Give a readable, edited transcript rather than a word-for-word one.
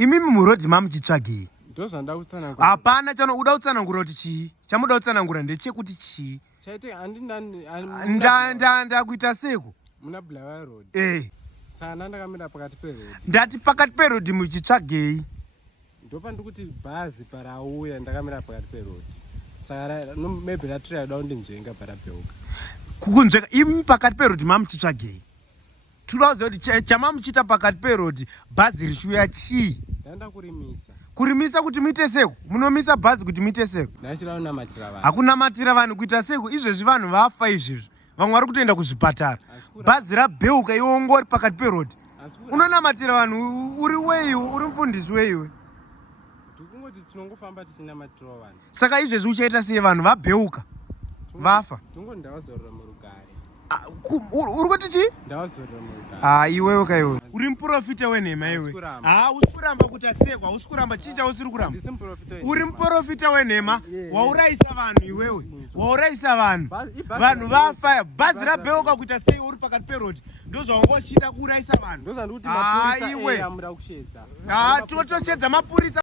Imimi murodhi mamuchitsvagei? Ndozvanda kutsanangura. Hapana chaunoda kutsanangura kuti chii? Chamuda kutsanangura ndechekuti chii? Chaite Ndakuita seko? Muna Blair Road. Sana ndakamira pakati peroad. Ndati pakati peroad muchitsvagei? Ndopa ndikuti bhazi parauya ndakamira pakati peroad. Saka maybe ratraya down ndinzvenga parapeuka. Kukunzveka imi pakati peroad mamuchitsvagei? Tinoziva kuti chamamuchita pakati peroad bhazi richiuya chii? Ndaenda kurimisa. Kurimisa kuti muite seko? Munomisa bhazi kuti muite seko? Ndachida kunamatira vanhu. Hakunamatira vanhu kuita seko? Izvezvi vanhu vafa izvezvi. Vamwe vari kutoenda kuzvipatara. Bhazi rabheuka iwe ungori pakati peroad. Unonamatira vanhu uri weiwo, uri mufundisi weiwe. Tikungoti tinongofamba tichinamatira vanhu. Saka izvezvi uchaita sei vanhu vabheuka? Vafa. Tungo ndawazorora murugare. Uri kuti chii? Ndawazorora murugare. Iwewe kaiwe. Uri muprofita wenhema iwe. Hausi kuramba kuita seko, hausi kuramba chii chausiri kuramba. Uri muprofita wenhema, waurayisa vanhu iwewe. Waurayisa vanhu. Vanhu vafa, bhazi rabheuka kuita sei uri pakati peroad. Ndozvaungochida kuurayisa vanhu. Ndozvanduti mapurisa amura kushedza. Totoshedza mapurisa.